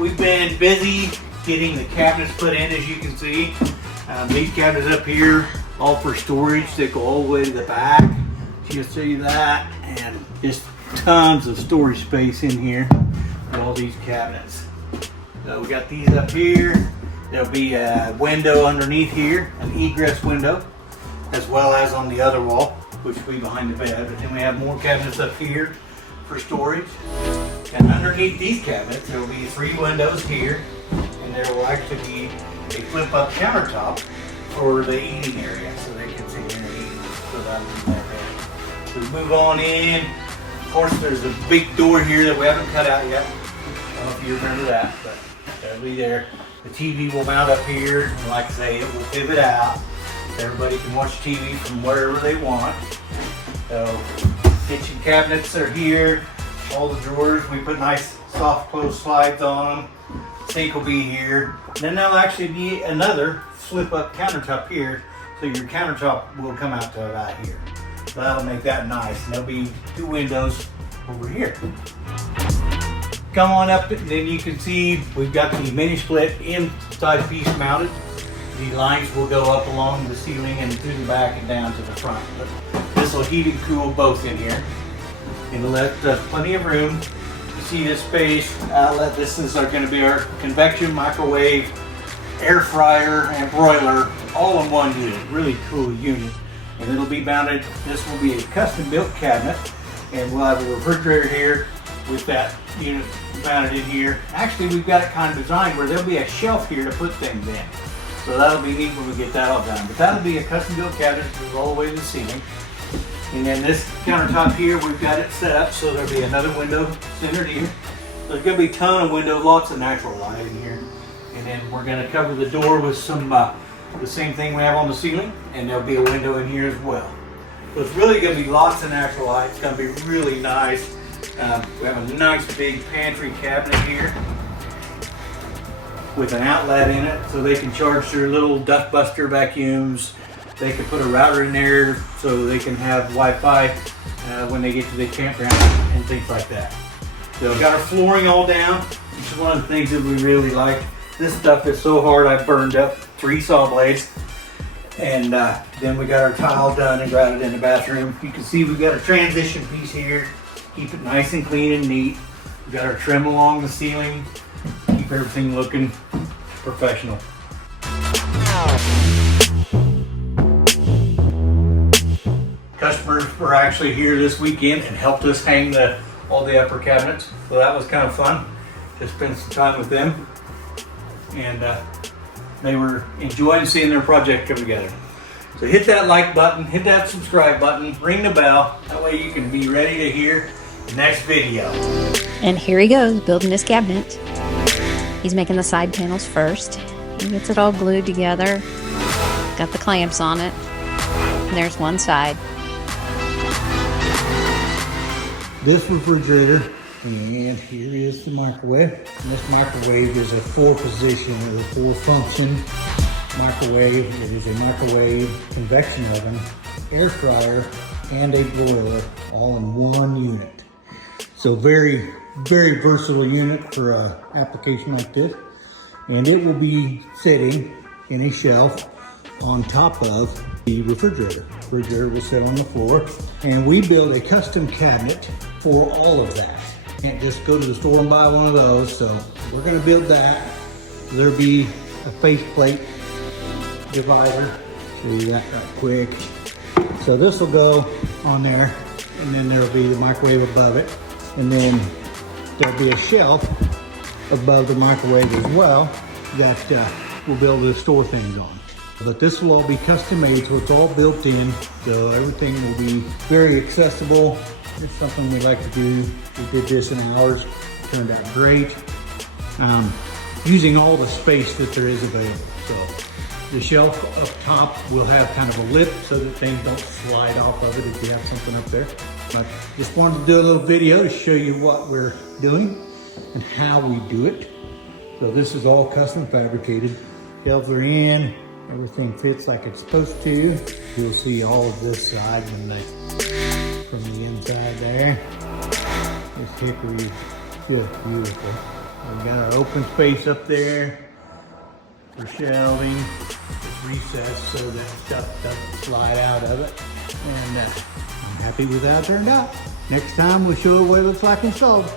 we've been busy getting the cabinets put in, as you can see. These cabinets up here, all for storage. They go all the way to the back. You'll see that, and just tons of storage space in here with all these cabinets. So we got these up here. There'll be a window underneath here, an egress window, as well as on the other wall, which will be behind the bed. But then we have more cabinets up here for storage. And underneath these cabinets, there will be 3 windows here, and there will actually be a flip-up countertop for the eating area, so they can sit here and eat. So that'll be their bed. So we move on in. Of course, there's a big door here that we haven't cut out yet. I don't know if you remember that, but that'll be there. The TV will mount up here, and like I say, it will pivot out. Everybody can watch TV from wherever they want. So, kitchen cabinets are here. All the drawers, we put nice soft close slides on them. Sink will be here. And then there'll actually be another flip-up countertop here, so your countertop will come out to about here. So that'll make that nice. And there'll be 2 windows over here. Come on up, and then you can see we've got the mini split inside piece mounted. The lines will go up along the ceiling and through the back and down to the front. But this will heat and cool both in here. It'll let plenty of room. You see this space outlet. This is going to be our convection microwave, air fryer, and broiler all in one unit. Really cool unit. And it'll be mounted. This will be a custom built cabinet, and we'll have a refrigerator here with that unit mounted in here. Actually, we've got it kind of designed where there'll be a shelf here to put things in. So that'll be neat when we get that all done. But that'll be a custom built cabinet that goes all the way to the ceiling. And then this countertop here, we've got it set up so there'll be another window centered here. There's going to be a ton of windows, lots of natural light in here. And then we're going to cover the door with some the same thing we have on the ceiling, and there'll be a window in here as well. So it's really going to be lots of natural light. It's going to be really nice. We have a nice big pantry cabinet here with an outlet in it, so they can charge their little dust buster vacuums. They can put a router in there so they can have Wi-Fi when they get to the campground and things like that. So we've got our flooring all down, which is one of the things that we really like. This stuff is so hard, I burned up 3 saw blades. And then we got our tile done and grouted in the bathroom. You can see we've got a transition piece here. Keep it nice and clean and neat. We've got our trim along the ceiling. Keep everything looking professional. Customers were actually here this weekend and helped us hang all the upper cabinets. So that was kind of fun to spend some time with them. And they were enjoying seeing their project come together. So hit that like button, hit that subscribe button, ring the bell. That way you can be ready to hear the next video. And here he goes, building his cabinet. He's making the side panels first. He gets it all glued together. Got the clamps on it. And there's one side. This refrigerator, and here is the microwave. And this microwave is a 4-position or a 4-function microwave. It is a microwave, convection oven, air fryer, and a broiler all in one unit. So very, very versatile unit for an application like this. And it will be sitting in a shelf on top of the refrigerator. The refrigerator will sit on the floor, and we build a custom cabinet for all of that. Can't just go to the store and buy one of those, so we're gonna build that. There'll be a faceplate divider. Show you that right quick. So this will go on there, and then there'll be the microwave above it, and then there'll be a shelf above the microwave as well that we'll be able to store things on. But this will all be custom made, so it's all built in, so everything will be very accessible. It's something we like to do. We did this in ours, turned out great. Using all the space that there is available. So the shelf up top will have kind of a lip so that things don't slide off of it if you have something up there. But just wanted to do a little video to show you what we're doing and how we do it. So this is all custom fabricated. Shelves are in, everything fits like it's supposed to. You'll see all of this side from the inside there. This hickory is just beautiful. We've got our open space up there for shelving. It's recessed so that stuff doesn't slide out of it. And I'm happy with how it turned out. Next time we'll show you what it looks like installed.